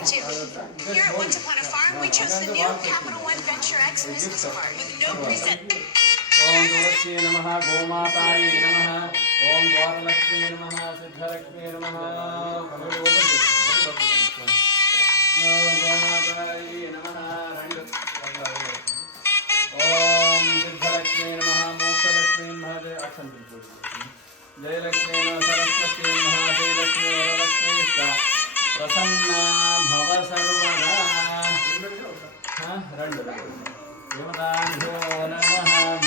Part 2. Here at Once Upon a Farm, we chose the new Capital One Venture X business card with no present. ओम तुलसी नमः गोमाताय नमः ओम द्वारलक्ष्मी नमः सिद्धलक्ष्मी नमः ओम गोमाताय नमः ओम सिद्धलक्ष्मी नमः मोक्षलक्ष्मी नमः जयलक्ष्मी नमः सरस्वती नमः श्रीलक्ष्मी वरलक्ष्मी प्रसन्ना भव सर्वदा देवताभ्यो नमः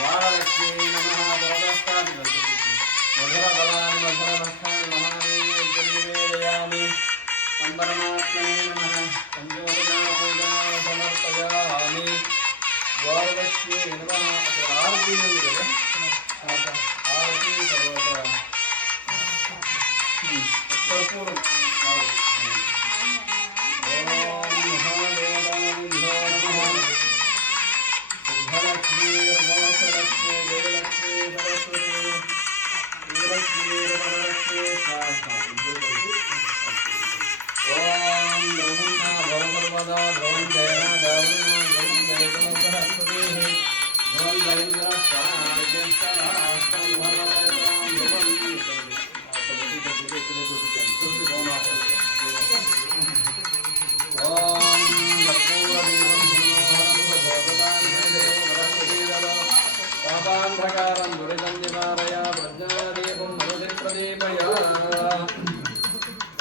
वारलक्ष्मी नमः वरदस्तानि मधुरबलानि मधुरभक्षानि महानीयजन्निवेदयामि परमात्मने नमः संयोजनापूजां समर्पयामि वारलक्ष्मी नमः आरती आरती सर्वदा कर्पूरं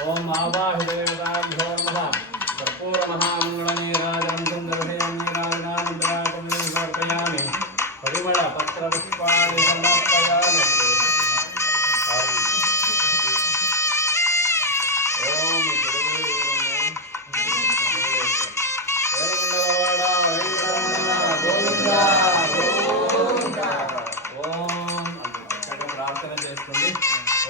ओम आवाहिदेवताभ्यो नमः कर्पूरमहामङ्गलनीराजनं चन्द्रविषयं नीराजनानन्दराजं समर्पयामि परिमलपत्रपुष्पाणि समर्पयामि प्रार्थना చేసుకోండి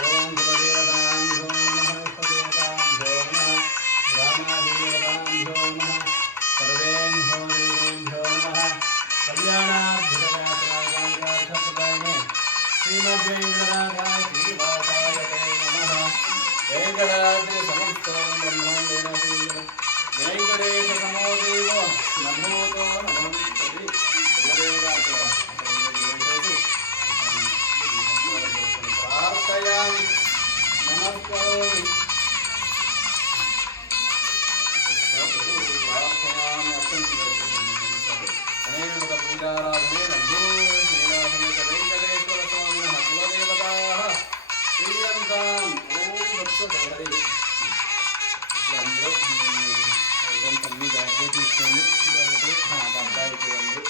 ఓం గురుదేవతాభ్యో నమః ఇష్టదేవతాభ్యో నమః గ్రామాధిదేవతాభ్యో నమః సర్వేభ్యో దేవేభ్యో నమః కళ్యాణాభ్యుదయాత్రాగాంగార్థప్రదాయనే శ్రీమద్వేంకటనాథాయ శ్రీనివాసాయ నమః వెంకటాద్రి సమస్తరం బ్రహ్మాండేన శ్రీమద్ వెంకటేశ సమోదేవో నమోతో నమః प्रार्थयामि नमस्करोमि प्रार्थयामि अनेन पूजाराधने नभो श्रीराधनेत वेंकटेश्वर स्वामिनः कुलदेवताः श्रीलङ्कां ॐ दत्तहरे तन्नी बैठे తీసుకొని అబ్బాయికి వండి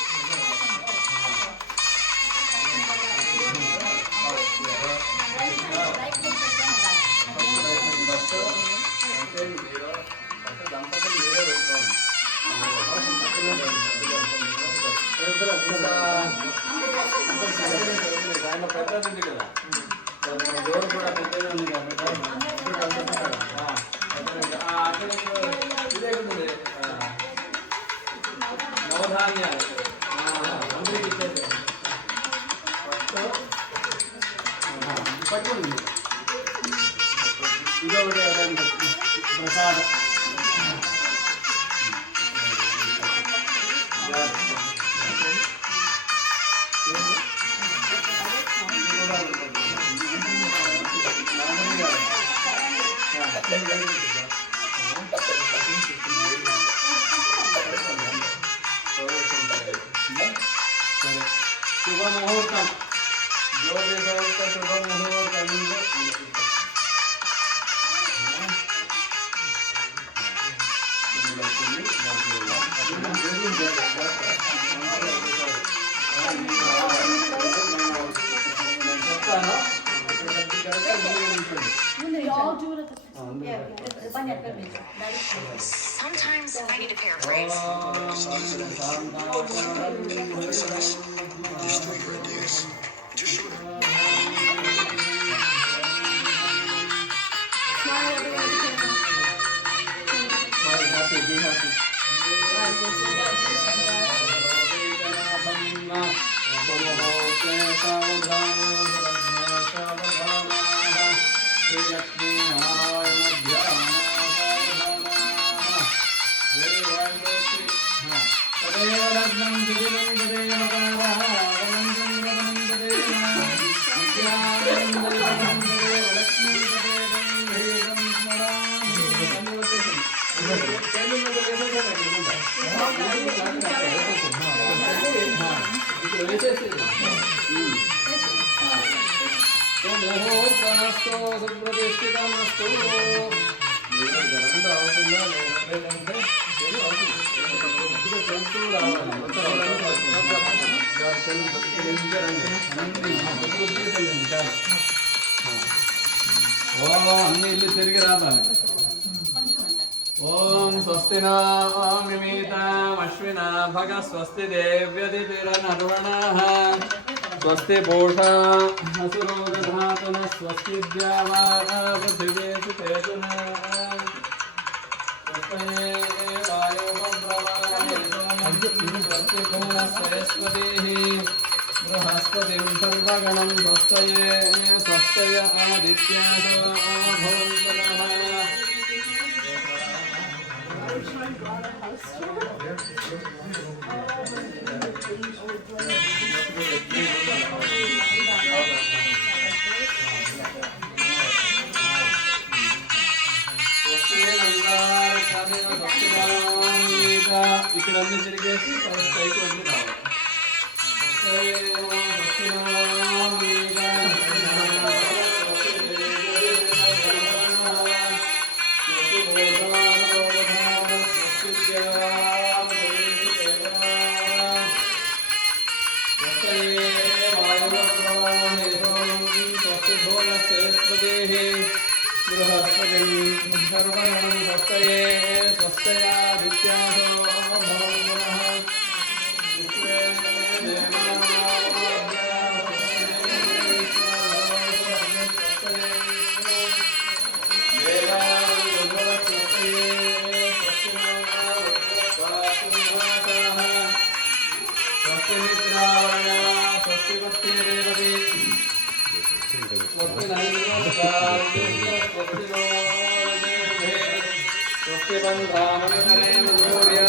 ఆయన పెద్దది కదా డోర్ కూడా పెద్దగా ఉంది ఇదే ఉంటుంది నవధాన్యాలు అందరికి ఇచ్చేది పట్టుంది ఇదొకటి ప్రసాదం సరే శుభముహూర్తం జ్యోతిషోక్త శుభముహూర్తం చెప్తాను They all do it at the yeah, the one at the meeting. That is true. Sometimes I need to paraphrase. Smile, everyone. ముహూర్తమస్తు సుప్రతిష్ఠితమస్తు అవుతుందా లేదంటే అన్ని ఇల్లు తిరిగి రావాలి. ఓం స్వస్తి నామిమీతమశ్వినా భగ స్వస్తి దేవ్యతిరనర్వణః స్వస్తి పూషా హసురోగధాతన స్వస్తి ద్యావా పృథివేషు తేజునా స్వస్తి స్వస్తి భూమస్వస్పతిః బృహస్పతిం సర్వగణం స్వస్తయే స్వస్తయ ఆదిత్యాసో భవంతనః. ఇక్కడ అన్ని తిరిగేసి పైకి వచ్చి బృహస్పతిం సర్వగణం స్వస్తయే స్వస్తయా విద్యాసో భవంతునః. స్వస్తి నిద్రావరణ స్వస్తి పత్తి రేవతి స్వస్తి స్వస్తి బంధామనుసరే మధుర్య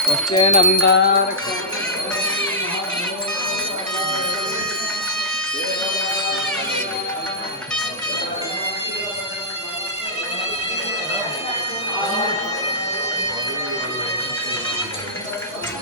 స్వస్తి నందారక్ష